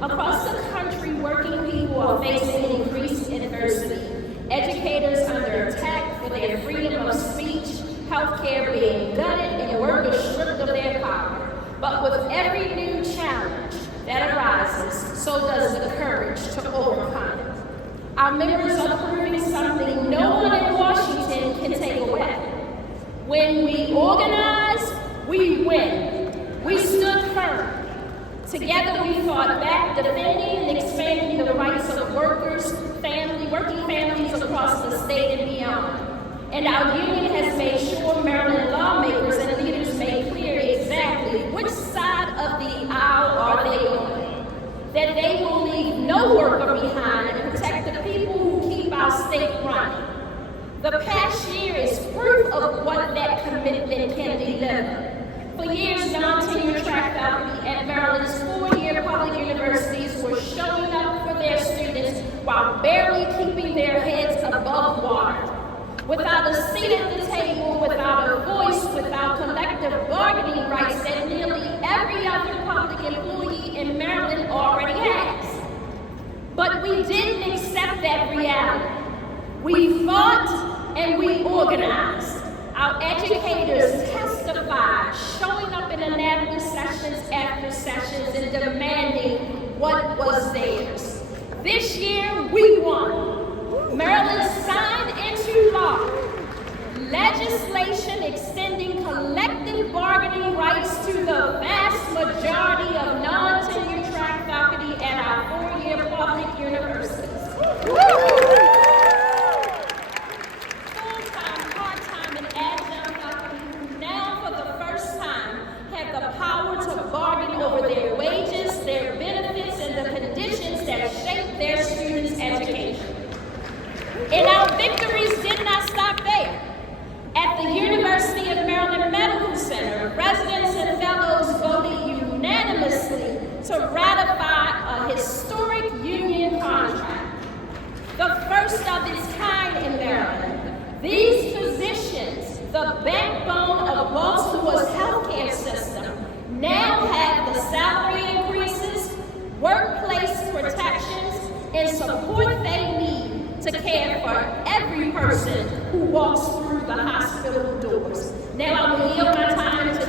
Across the country, working people are facing increased adversity. Educators under attack for their freedom of speech, healthcare being gutted, and workers stripped of their power. But with every new challenge that arises, so does the courage to overcome it. Our members are proving something no one in Washington can take away. When we organize, we win. We stood firm. Together we fought back, defending and expanding the rights of workers, working families across the state and beyond. And our union has made sure Maryland lawmakers and leaders make clear exactly which side of the aisle are they on. That they will leave no worker behind and protect the people who keep our state running. The past year is proof of what that commitment can deliver. For years, non-tenure track faculty at Maryland's four-year public universities were showing up for their students while barely keeping their heads above water. Without a seat at the table, without a voice, without collective bargaining rights that nearly every other public employee in Maryland already has. But we didn't accept that reality. We fought and we organized. Our educators testified, showing up in Annapolis sessions after sessions and demanding what was theirs. This year, we won. Maryland signed into law legislation extending collective bargaining rights to the vast majority of non-tenure track faculty at our four-year public universities. Full-time, part-time, and adjunct faculty who now for the first time have the power to bargain over their wages, their benefits, and the conditions that shape their students' education. And our victories did not stop there. At the University of Maryland Medical Center, residents and fellows voted unanimously to ratify a historic union contract, the first of its kind in Maryland. These physicians, the backbone of Baltimore's healthcare system, now have the salary increases, workplace protections, and support they need to care for every person who walks through the hospital doors. Now I will yield my time to